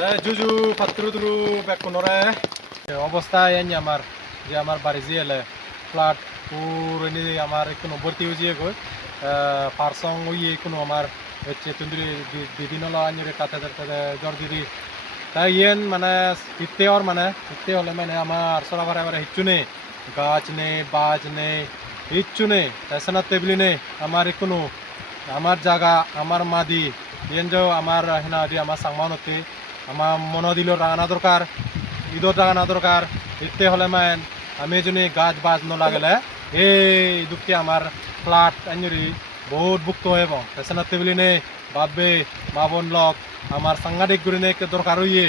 জুজু ফাত্রুদ্রু বেকুনরে অবস্থা এনি আমার যে আমার বাড়ি জিয়েলে ফ্ল্যাট পুরনি আমার কোনো ভর্তি হয়ে গই পারসং ওই কোনো আমার হচ্ছে তুন্দ্রি দিদিন হলো আনিরে কাতে জ্বর দিদি তাই ইয়েন মানে ইতে হলে মানে আমার সরাবার এবারে হিচ্ছু নেই গাছ নেই বাজ নেই হিচ্ছু নেই তাছাড়া টেবিলি নেই আমার কোনো আমার জায়গা আমার মাদি ইয়েন যে আমার হেনা দি আমার সাংমানতে আমার মন দিল রাঙানা দরকার ঈদর রাঙানা দরকার ইতে হলে মান আমি যদি গাছ বাজ নলাগেলে এই দুঃখে আমার ফ্ল্যাট আঞ্জুরি বহুত ভুক্ত হইব তাছাড়া টেবিলি নেই ভাববে মা বোন লক আমার সাংঘাতিক গুড়ি নেই দরকার হইয়ে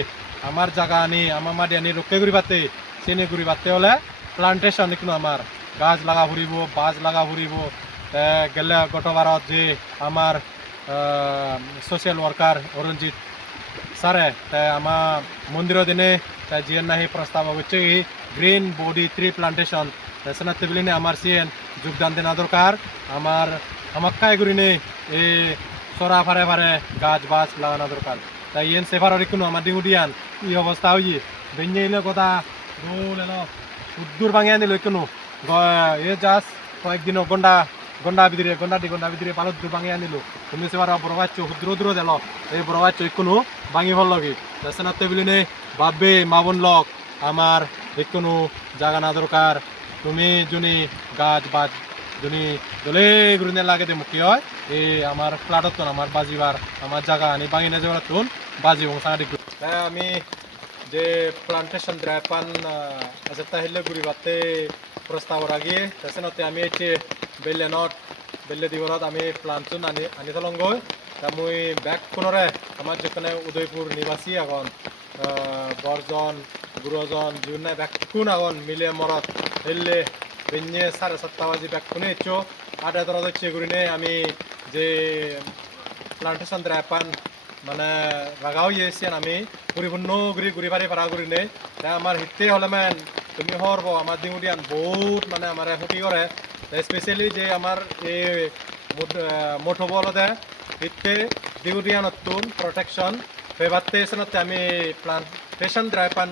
আমার জায়গা আনি আমার মাটি আনি রক্ষা করি পাতে চিনি করি পাতে হলে প্লান্টেশন কোনো আমার গাছ লাগা ফুরিব বাজ লাগা ফুরিব গেলে গতবারত যে আমার সোশ্যাল ওয়ার্কার অরঞ্জিত সারে তাই আমার মন্দিরের দিনে তাই জিয়ান নাহি প্রস্তাব হচ্ছে গ্রিন বডি ট্রি প্লান্টেশন সেনা তেবিলিনে আমার সিএন যোগদান দেনা দরকার আমার আমাক্কায় গুরিনে এই সরা ফারে ফারে গাছ বাছ লাগানো দরকার তাই ইয়েন সেফারের কোনো আমার ডিউডিয়ান ই অবস্থা হইয়ে বেঞ্জে এলে কথা রোল এলো উদ্দুর ভাঙিয়ে নিল কোনো এ জাস্ট কয়েকদিন গন্ডা ভিতরে পালত দূর ভাঙিয়ে আনিল তুমি সেবার বড় বাচ্চ দূর দিল এই বড় বাচ্চ কোনো ভাঙি ভাল লাগে সেনা টেবিলিনে ভাববে মাবন লক আমার কোনো জায়গা না দরকার তুমি যদি গাছ বাজ যদি দলে গুরুনে লাগে দে মুখী হয় এই আমার ফ্ল্যাটত আমার বাজিবার আমার জায়গা আনি ভাঙি না যাবার তুন বাজি সাংঘাতিক তাই আমি যে প্লান্টেশন দ্রাইপান আছে তাহলে গুড়ি বাতে প্রস্তাব রাগিয়ে তাছাড়াতে আমি হচ্ছে বেলে দিবরত আমি প্লান্টন আনি থলং গই তা মুই ব্যাক কোনরে আমার যেখানে উদয়পুর নিবাসী এখন বরজন গুরুজন জীবন ব্যাক কোন এখন মিলে মরত হেললে বেঞ্জে 7:30 বাজি ব্যাক কোনে ইচ্ছো 8:30 হচ্ছে গুরিনে আমি যে প্লান্টেশন দ্রাইপান মানে রাগাও ইয়েছি আমি পরিপূর্ণ ঘুরি বাড়ি ভাড়া করি নেই তাই আমার হিতে হলে মান তুমি হরব আমার দিউডিয়ান বহুত মানে আমার ক্ষতি করে স্পেশালি যে আমার এই মোটো বলতে হিতে দিউডিয়ান নতুন প্রটেকশন ফেবারতে এসে আমি প্লান্টেশন ড্রাইপান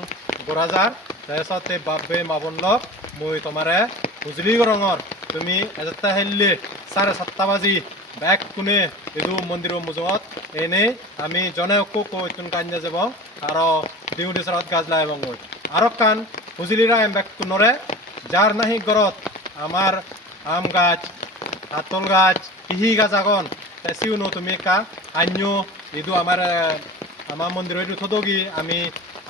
গোরাজার তাৰপিছতে বাপে মাবনলক মই তোমাৰে বুজলি ৰঙৰ তুমি এজটা হেললে 7:30 বাজি ব্যাক কোনে এদু মন্দিৰৰ মুজত এনে আমি জনেকো কৈতুন কান্যা যাব আৰু দিউ দিছৰত গাজ লাই বংগৈ আৰু কান বুজলিৰা এম ব্যাক কোনৰে যাৰ নাহি গৰত আমাৰ আম গাছ আতল গাছ ইহি গাছ আগন তেছিও ন তুমি কা আন্য এদু আমাৰ মন্দিৰৰ এদু থদগি আমি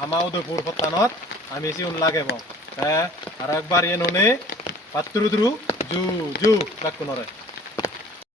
আমার উদয়পুর পত্তানত আমি সিউন লাগে আর একবার এনে পাত্রুদ্রু জু জু ডাকুনরে